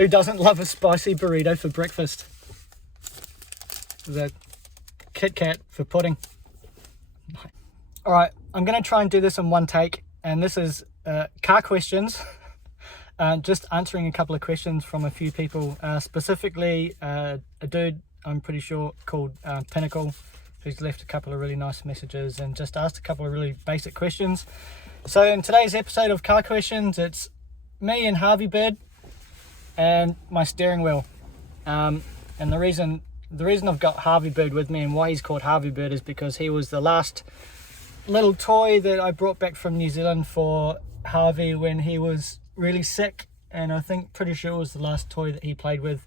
Who doesn't love a spicy burrito for breakfast? The Kit Kat for pudding. Alright, I'm going to try and do this in one take, and this is car questions. Just answering a couple of questions from a few people, specifically a dude I'm pretty sure called Pinnacle, who's left a couple of really nice messages and just asked a couple of really basic questions. So in today's episode of Car Questions, it's me and Harvey Bird and my steering wheel. And the reason I've got Harvey Bird with me and why he's called Harvey Bird is because he was the last little toy that I brought back from New Zealand for Harvey when he was really sick, and I think pretty sure it was the last toy that he played with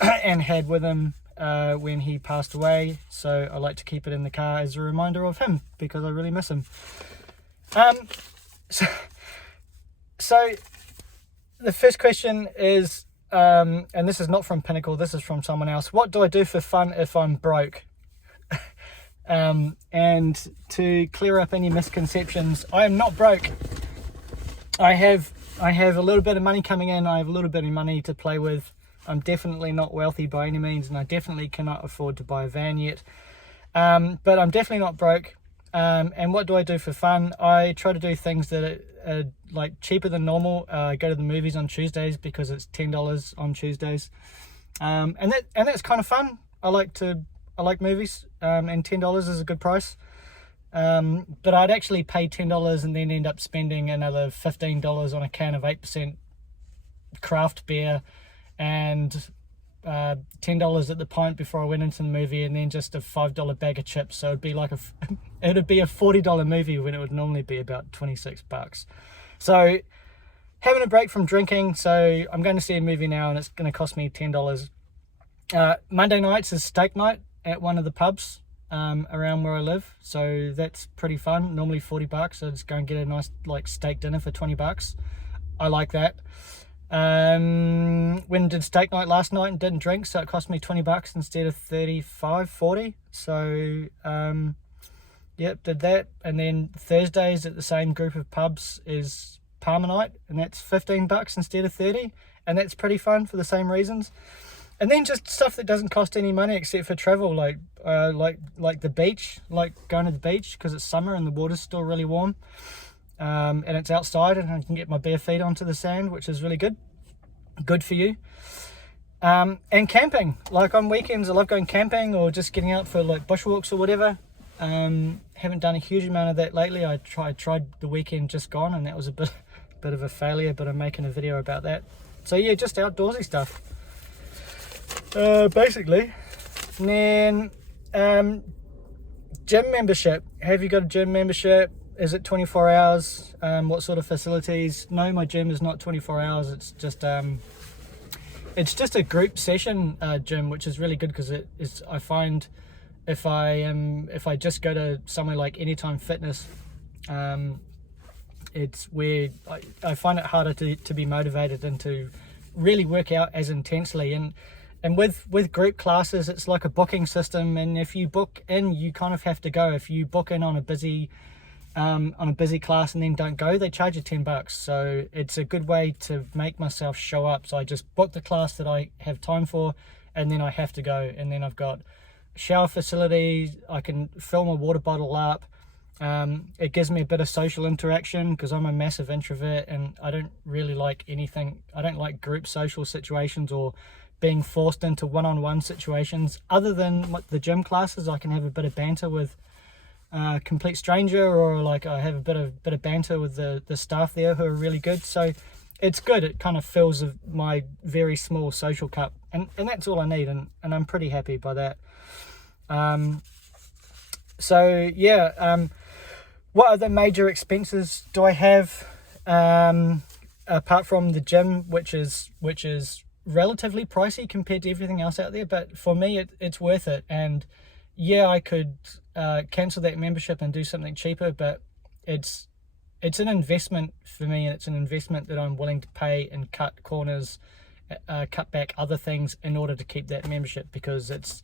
and had with him when he passed away. So I like to keep it in the car as a reminder of him because I really miss him. So the first question is, and this is not from Pinnacle, this is from someone else. What do I do for fun if I'm broke? And to clear up any misconceptions, I am not broke. I have a little bit of money coming in. I have a little bit of money to play with. I'm definitely not wealthy by any means, and I definitely cannot afford to buy a van yet. But I'm definitely not broke. And what do I do for fun? I try to do things that are like cheaper than normal. I go to the movies on Tuesdays because it's $10 on Tuesdays, and that's kind of fun. I like movies, and $10 is a good price. But I'd actually pay $10 and then end up spending another $15 on a can of 8% craft beer and $10 at the pint before I went into the movie, and then just a $5 bag of chips. So it'd be like it'd be a $40 movie when it would normally be about $26. So having a break from drinking. So I'm going to see a movie now, and it's going to cost me $10. Monday nights is steak night at one of the pubs around where I live, so that's pretty fun. Normally $40, so just go and get a nice like steak dinner for $20. I like that. When did steak night last night and didn't drink, so it cost me $20 instead of $35-$40. So yep, did that. And then Thursdays at the same group of pubs is Palmer night, and that's $15 instead of $30, and that's pretty fun for the same reasons. And then just stuff that doesn't cost any money except for travel, like the beach, like going to the beach because it's summer and the water's still really warm, and it's outside and I can get my bare feet onto the sand, which is really good for you. And camping, like on weekends I love going camping or just getting out for like bushwalks or whatever. Haven't done a huge amount of that lately. I tried the weekend just gone, and that was a bit of a failure, but I'm making a video about that. So yeah, just outdoorsy stuff. Basically. And then gym membership. Have you got a gym membership? Is it 24 hours? What sort of facilities? No, my gym is not 24 hours. It's just a group session gym, which is really good because it is. I find if I just go to somewhere like Anytime Fitness, it's where I find it harder to be motivated and to really work out as intensely. And with group classes, it's like a booking system, and if you book in, you kind of have to go. If you book in on a busy class and then don't go, they charge you $10. So it's a good way to make myself show up. So I just book the class that I have time for, and then I have to go. And then I've got shower facilities. I can fill my water bottle up. It gives me a bit of social interaction because I'm a massive introvert and I don't really like anything. I don't like group social situations or being forced into one-on-one situations. Other than the gym classes, I can have a bit of banter with a complete stranger, or like I have a bit of banter with the staff there who are really good. So it's good. It kind of fills my very small social cup, and that's all I need, and I'm pretty happy by that. So yeah, what other major expenses do I have apart from the gym, which is relatively pricey compared to everything else out there, but for me it's worth it. And yeah, I could cancel that membership and do something cheaper, but it's an investment for me, and it's an investment that I'm willing to pay and cut corners, cut back other things in order to keep that membership, because it's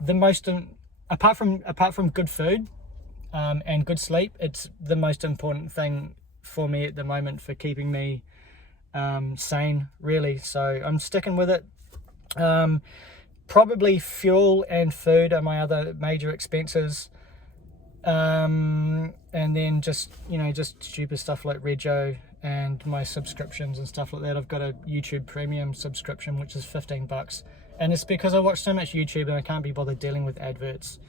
the most apart from good food and good sleep, it's the most important thing for me at the moment for keeping me sane, really. So I'm sticking with it. Probably fuel and food are my other major expenses. And then just stupid stuff like Rego and my subscriptions and stuff like that. I've got a YouTube Premium subscription, which is $15, and it's because I watch so much YouTube and I can't be bothered dealing with adverts.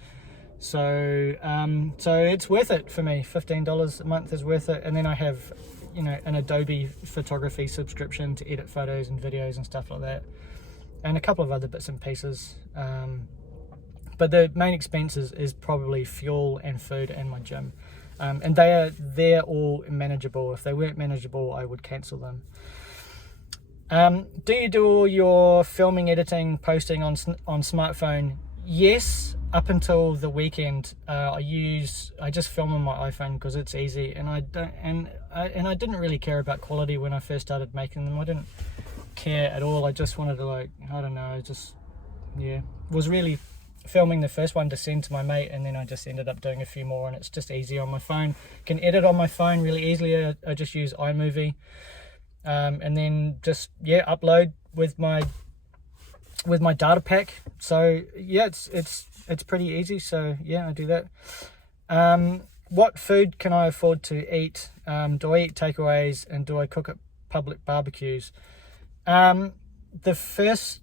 So it's worth it for me. $15 a month is worth it. And then I have, an Adobe photography subscription to edit photos and videos and stuff like that, and a couple of other bits and pieces. But the main expenses is probably fuel and food and my gym. And they're all manageable. If they weren't manageable, I would cancel them. Do you do all your filming, editing, posting on smartphone? Yes, up until the weekend. I just film on my iPhone because it's easy, and I didn't really care about quality when I first started making them. I didn't care at all. I just wanted to was really filming the first one to send to my mate, and then I just ended up doing a few more, and it's just easy on my phone. Can edit on my phone really easily. I just use iMovie, and then just upload with my data pack. So it's pretty easy. So I do that. What food can I afford to eat? Do I eat takeaways, and do I cook at public barbecues? The first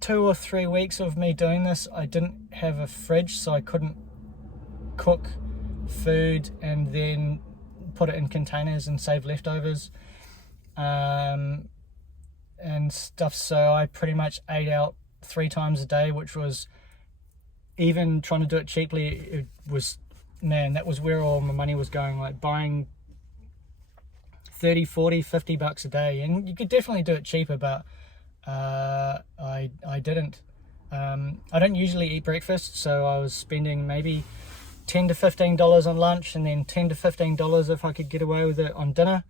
2 or 3 weeks of me doing this, I didn't have a fridge, so I couldn't cook food and then put it in containers and save leftovers and stuff. So I pretty much ate out 3 times a day, which was, even trying to do it cheaply, it was, that was where all my money was going, like buying 30, 40, $50 a day. And you could definitely do it cheaper, but I didn't. I don't usually eat breakfast, so I was spending maybe $10 to $15 on lunch, and then $10 to $15 if I could get away with it on dinner.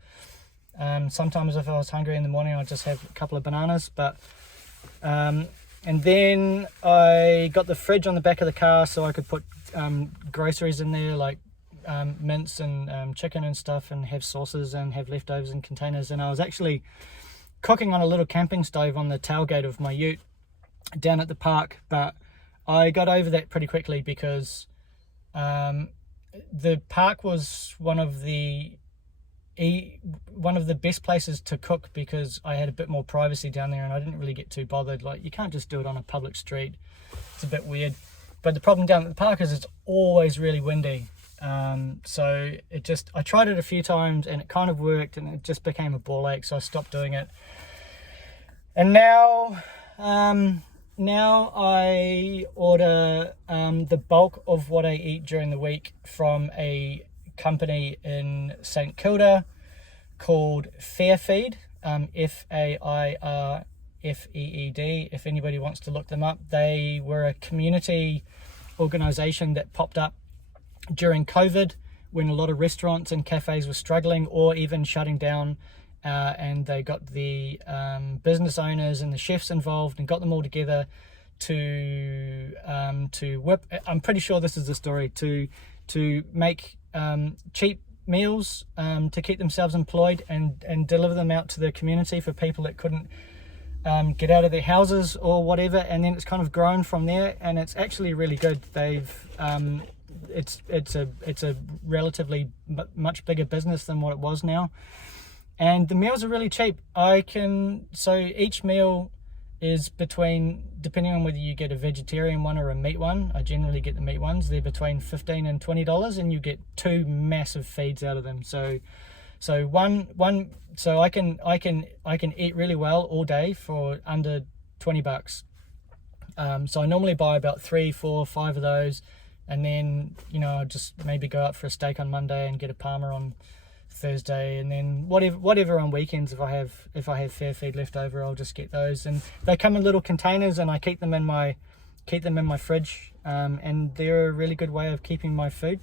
Sometimes if I was hungry in the morning, I'd just have a couple of bananas. But and then I got the fridge on the back of the car, so I could put groceries in there, like mince and chicken and stuff, and have sauces and have leftovers in containers. And I was actually cooking on a little camping stove on the tailgate of my ute down at the park, but I got over that pretty quickly because the park was one of the best places to cook, because I had a bit more privacy down there and I didn't really get too bothered. Like, you can't just do it on a public street, it's a bit weird. But the problem down at the park is it's always really windy. So I tried it a few times and it kind of worked, and it just became a ball ache, so I stopped doing it. And now I order the bulk of what I eat during the week from a company in St Kilda called Fairfeed, Fairfeed. If anybody wants to look them up, they were a community organisation that popped up during COVID, when a lot of restaurants and cafes were struggling or even shutting down, and they got the business owners and the chefs involved and got them all together to whip, I'm pretty sure this is the story, to make cheap meals to keep themselves employed and deliver them out to the community for people that couldn't get out of their houses or whatever. And then it's kind of grown from there, and it's actually really good. They've it's a relatively much bigger business than what it was now, and the meals are really cheap. So each meal is between, depending on whether you get a vegetarian one or a meat one, I generally get the meat ones, they're between $15 and $20, and you get 2 massive feeds out of them. So I can eat really well all day for under $20. So I normally buy about 3, 4, 5 of those, and then I just maybe go out for a steak on Monday and get a parma on Thursday, and then whatever on weekends, if I have fair feed left over, I'll just get those. And they come in little containers, and I keep them in my fridge, and they're a really good way of keeping my food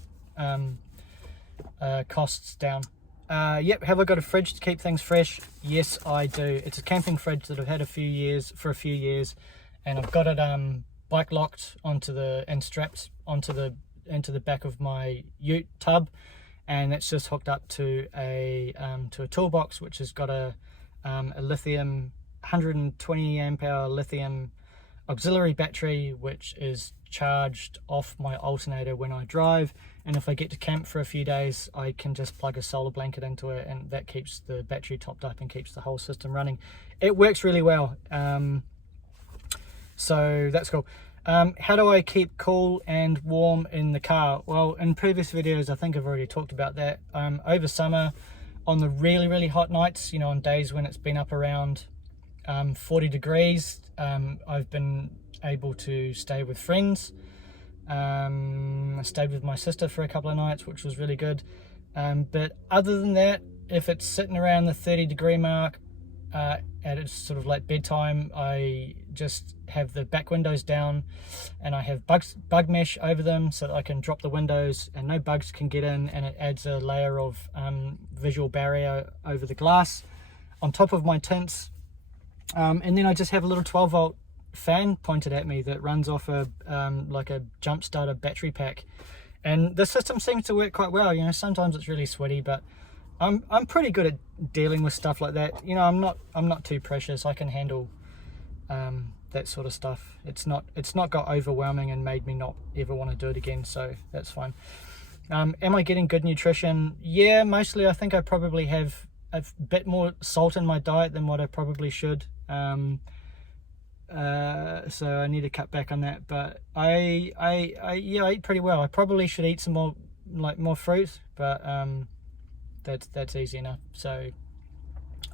costs down. Have I got a fridge to keep things fresh? Yes, I do. It's a camping fridge that I've had for a few years, and I've got it bike locked and strapped into the back of my ute tub, and it's just hooked up to a toolbox, which has got a a lithium 120 amp hour lithium auxiliary battery, which is charged off my alternator when I drive, and if I get to camp for a few days I can just plug a solar blanket into it, and that keeps the battery topped up and keeps the whole system running. It works really well, so that's cool. How do I keep cool and warm in the car? Well, in previous videos I think I've already talked about that. Over summer, on the really hot nights, you know, on days when it's been up around 40 degrees, I've been able to stay with friends. I stayed with my sister for a couple of nights, which was really good. But other than that, if it's sitting around the 30-degree mark at it's sort of like bedtime, I just have the back windows down and I have bug mesh over them so that I can drop the windows and no bugs can get in, and it adds a layer of visual barrier over the glass on top of my tints. And then I just have a little 12-volt fan pointed at me that runs off a like a jump starter battery pack, and the system seems to work quite well. You know, sometimes it's really sweaty, but I'm pretty good at dealing with stuff like that. You know, I'm not too precious. I can handle that sort of stuff. It's not got overwhelming and made me not ever want to do it again, so that's fine. Am I getting good nutrition? Yeah, mostly. I think I probably have a bit more salt in my diet than what I probably should. So I need to cut back on that, but I eat pretty well. I probably should eat some more fruit, but that's easy enough. So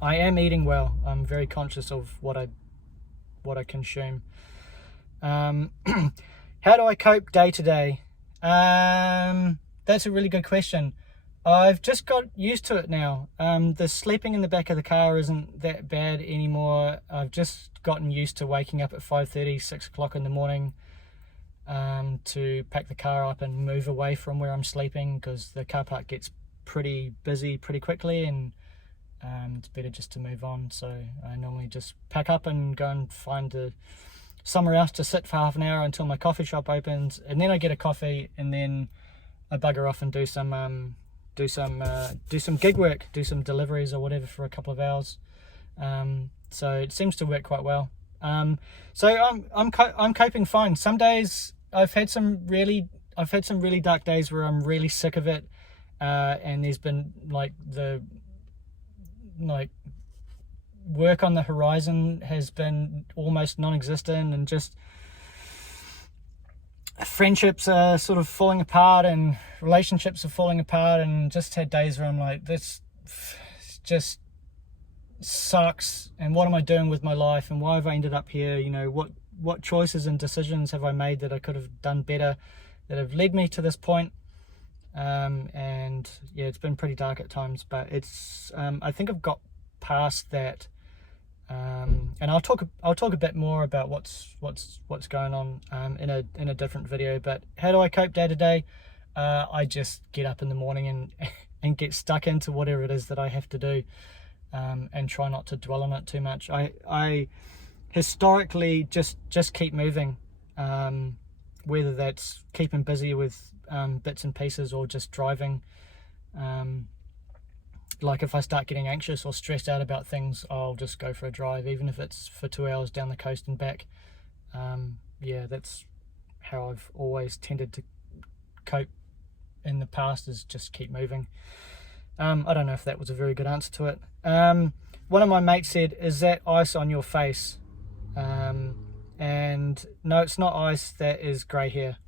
I am eating well. I'm very conscious of what I consume. How do I cope day to day? That's a really good question. I've just got used to it now. The sleeping in the back of the car isn't that bad anymore. I've just gotten used to waking up at 5:30, 6 o'clock in the morning to pack the car up and move away from where I'm sleeping, because the car park gets pretty busy pretty quickly, and it's better just to move on. So I normally just pack up and go and find somewhere else to sit for half an hour until my coffee shop opens, and then I get a coffee, and then I bugger off and do some gig work, do some deliveries or whatever for a couple of hours. So it seems to work quite well. So I'm coping fine. Some days I've had some really dark days where I'm really sick of it, and there's been like work on the horizon has been almost non-existent, and just friendships are sort of falling apart and relationships are falling apart, and just had days where I'm like, this just sucks, and what am I doing with my life, and why have I ended up here? You know, what choices and decisions have I made that I could have done better, that have led me to this point? And yeah, it's been pretty dark at times, but it's I think I've got past that. And I'll talk a bit more about what's going on in a different video. But how do I cope day to day? I just get up in the morning and get stuck into whatever it is that I have to do, and try not to dwell on it too much. I historically just keep moving, whether that's keeping busy with bits and pieces or just driving. Like if I start getting anxious or stressed out about things, I'll just go for a drive, even if it's for 2 hours down the coast and back. Yeah, that's how I've always tended to cope in the past, is just keep moving. I don't know if that was a very good answer to it. One of my mates said, "Is that ice on your face?" And no, it's not ice, that is grey hair,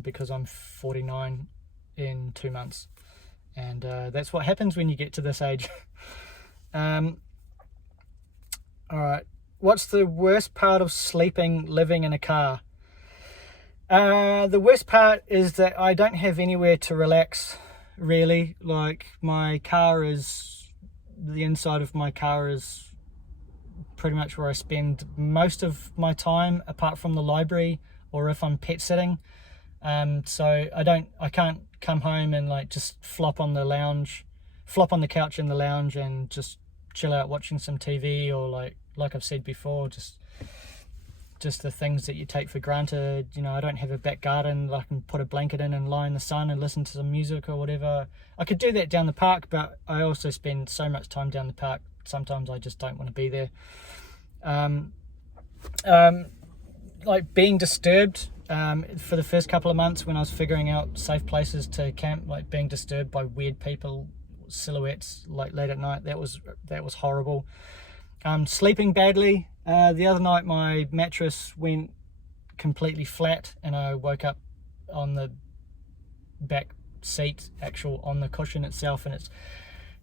because I'm 49 in 2 months. And that's what happens when you get to this age. Alright, what's the worst part of living in a car? The worst part is that I don't have anywhere to relax, really. Like, the inside of my car is pretty much where I spend most of my time, apart from the library or if I'm pet sitting. So I can't come home and like just flop on the couch in the lounge and just chill out watching some TV, or like I've said before, just the things that you take for granted. You know, I don't have a back garden that I can put a blanket in and lie in the sun and listen to some music or whatever. I could do that down the park, but I also spend so much time down the park sometimes I just don't want to be there. Like being disturbed for the first couple of months when I was figuring out safe places to camp, like being disturbed by weird people, silhouettes like late at night, that was horrible. Sleeping badly. The other night my mattress went completely flat and I woke up on the back seat, on the cushion itself, and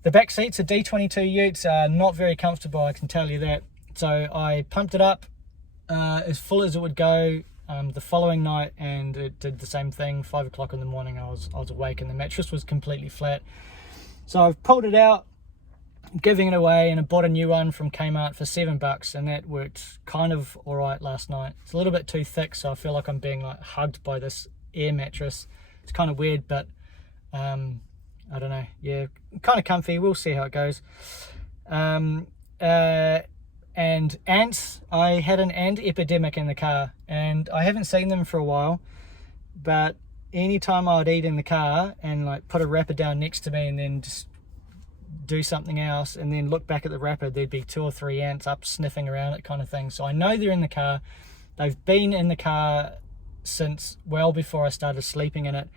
the back seats of D22 utes are not very comfortable, I can tell you that. So I pumped it up as full as it would go the following night, and it did the same thing. 5 o'clock in the morning I was awake and the mattress was completely flat. So I've pulled it out, giving it away, and I bought a new one from Kmart for $7, and that worked kind of all right last night. It's a little bit too thick, so I feel like I'm being like hugged by this air mattress. It's kind of weird, but I don't know. Yeah, kind of comfy. We'll see how it goes. And ants. I had an ant epidemic in the car, and I haven't seen them for a while, but anytime I would eat in the car and like put a wrapper down next to me and then just do something else and then look back at the wrapper, there'd be 2 or 3 ants up sniffing around it, kind of thing. So I know they're in the car. They've been in the car since well before I started sleeping in it,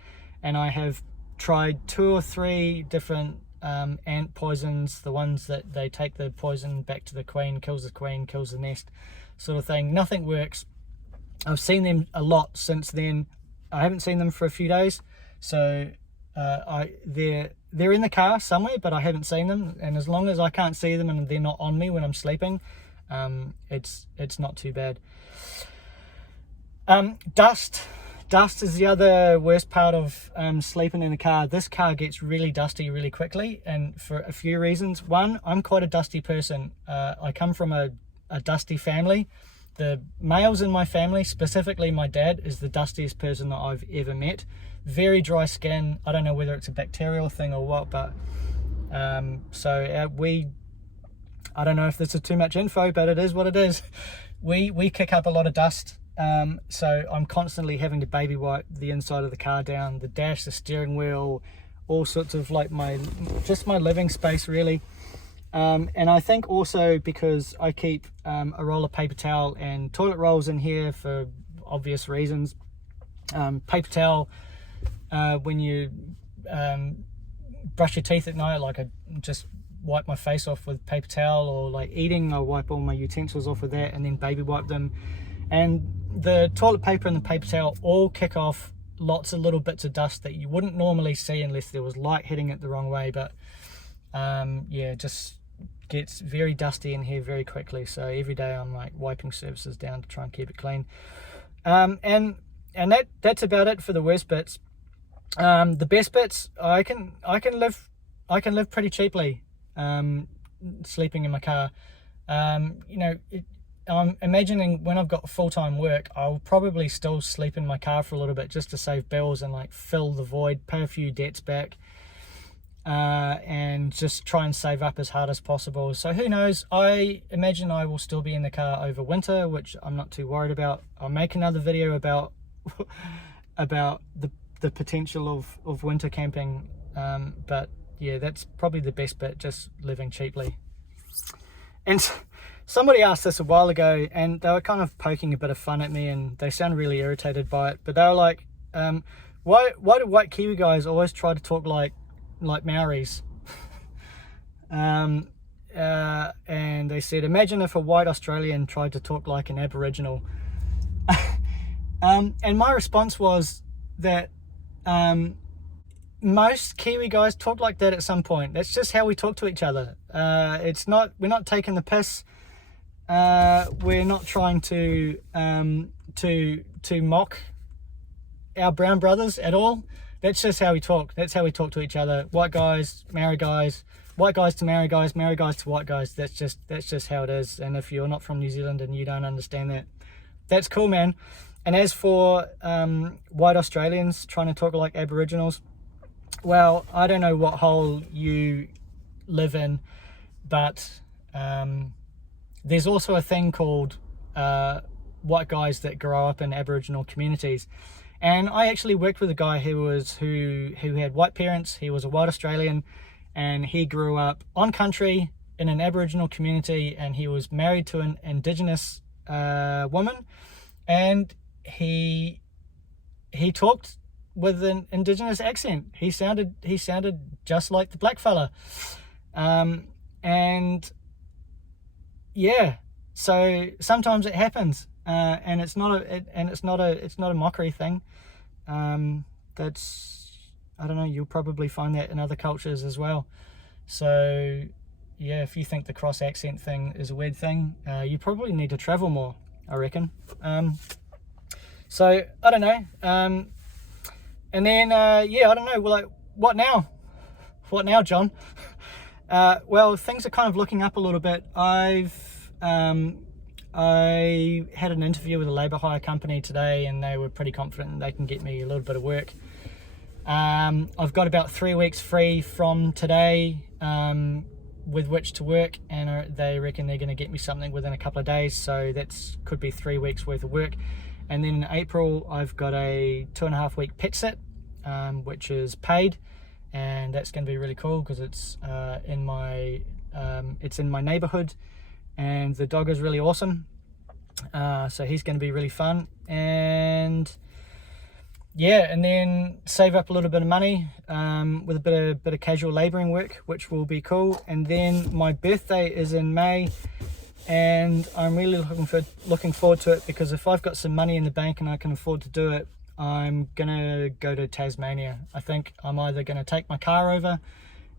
and I have tried 2 or 3 different ant poisons, the ones that they take the poison back to the queen, kills the nest sort of thing. Nothing works. I've seen them a lot since then. I haven't seen them for a few days, so they're in the car somewhere, but I haven't seen them, and as long as I can't see them and they're not on me when I'm sleeping, it's not too bad. Dust is the other worst part of sleeping in a car. This car gets really dusty really quickly, and for a few reasons. One, I'm quite a dusty person. I come from a dusty family. The males in my family, specifically my dad, is the dustiest person that I've ever met. Very dry skin. I don't know whether it's a bacterial thing or what, but I don't know if this is too much info, but it is what it is. We kick up a lot of dust. So I'm constantly having to baby wipe the inside of the car down, the dash, the steering wheel, all sorts of like my living space really. And I think also because I keep a roll of paper towel and toilet rolls in here for obvious reasons. Paper towel, when you brush your teeth at night, like I just wipe my face off with paper towel, or like eating, I wipe all my utensils off with that and then baby wipe them. And the toilet paper and the paper towel all kick off lots of little bits of dust that you wouldn't normally see unless there was light hitting it the wrong way. But yeah, just gets very dusty in here very quickly. So every day I'm like wiping surfaces down to try and keep it clean. And that's about it for the worst bits. The best bits, I can live pretty cheaply sleeping in my car. I'm imagining when I've got full-time work, I'll probably still sleep in my car for a little bit just to save bills and like fill the void, pay a few debts back, and just try and save up as hard as possible. So who knows, I imagine I will still be in the car over winter, which I'm not too worried about. I'll make another video about the potential of winter camping, but yeah, that's probably the best bit, just living cheaply. And somebody asked this a while ago, and they were kind of poking a bit of fun at me, and they sound really irritated by it, but they were like, why do white Kiwi guys always try to talk like Maoris? And they said, imagine if a white Australian tried to talk like an Aboriginal. And my response was that most Kiwi guys talk like that at some point. That's just how we talk to each other. We're not taking the piss. We're not trying to mock our brown brothers at all. That's just how we talk. That's how we talk to each other. White guys, Maori guys, white guys to Maori guys, Maori guys to white guys. That's just how it is. And if you're not from New Zealand and you don't understand that, that's cool, man. And as for white Australians trying to talk like Aboriginals, well, I don't know what hole you live in, but there's also a thing called white guys that grow up in Aboriginal communities. And I actually worked with a guy who had white parents. He was a white Australian, and he grew up on country in an Aboriginal community, and he was married to an Indigenous woman, and he talked with an Indigenous accent. He sounded just like the black fella, and yeah. So sometimes it happens, and it's not a mockery thing. That's, I don't know, you'll probably find that in other cultures as well. So yeah, if you think the cross accent thing is a weird thing, you probably need to travel more, I reckon. So I don't know. And then yeah, I don't know. Well, like, what now? What now, John? Well, things are kind of looking up a little bit. I had an interview with a labour hire company today, and they were pretty confident they can get me a little bit of work. I've got about 3 weeks free from today with which to work, and they reckon they're going to get me something within a couple of days, so that's could be 3 weeks worth of work. And then in April I've got a 2.5 week pet sit, which is paid, and that's going to be really cool because it's in my neighborhood, and the dog is really awesome, so he's going to be really fun. And yeah, and then save up a little bit of money with a bit of casual labouring work, which will be cool. And then my birthday is in May, and I'm really looking forward to it, because if I've got some money in the bank and I can afford to do it, I'm gonna go to Tasmania. I think I'm either gonna take my car over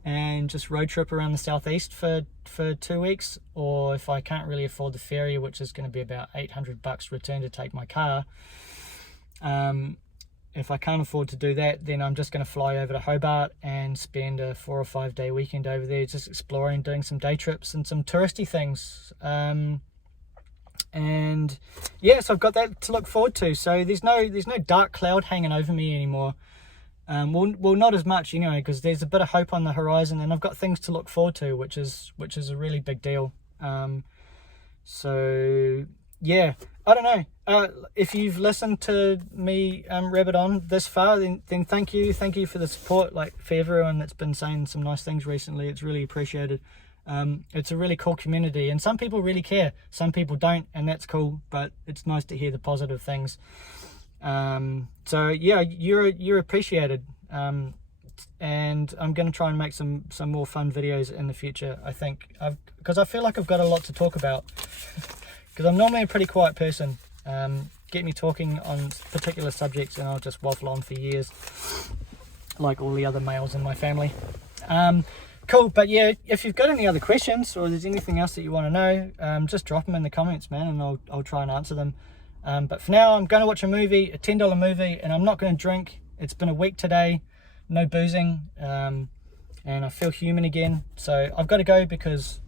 and just road trip around the southeast for 2 weeks, or if I can't really afford the ferry, which is going to be about $800 return to take my car, if I can't afford to do that, then I'm just going to fly over to Hobart and spend a 4 or 5 day weekend over there, just exploring, doing some day trips and some touristy things. And yeah, so I've got that to look forward to. So there's no dark cloud hanging over me anymore. Well, not as much, because there's a bit of hope on the horizon, and I've got things to look forward to, which is a really big deal. So yeah, I don't know. If you've listened to me rabbit on this far, then thank you for the support. Like, for everyone that's been saying some nice things recently, it's really appreciated. It's a really cool community, and some people really care, some people don't, and that's cool, but it's nice to hear the positive things. So yeah, you're appreciated, and I'm going to try and make some more fun videos in the future, I think, because I feel like I've got a lot to talk about, because I'm normally a pretty quiet person. Get me talking on particular subjects and I'll just waffle on for years, like all the other males in my family. Cool, but yeah, if you've got any other questions, or there's anything else that you want to know, just drop them in the comments, man, and I'll try and answer them. But for now, I'm going to watch a movie, a $10 movie, and I'm not going to drink. It's been a week today, no boozing, and I feel human again. So I've got to go because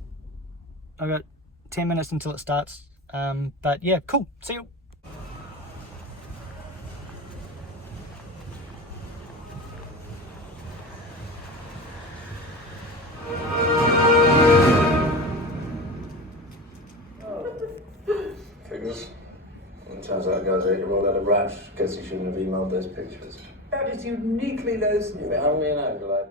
I've got 10 minutes until it starts. But yeah, cool. See you. Figures. Well, it turns out guy's 8-year-old had a rash. Guess he shouldn't have emailed those pictures. That is uniquely low. You know,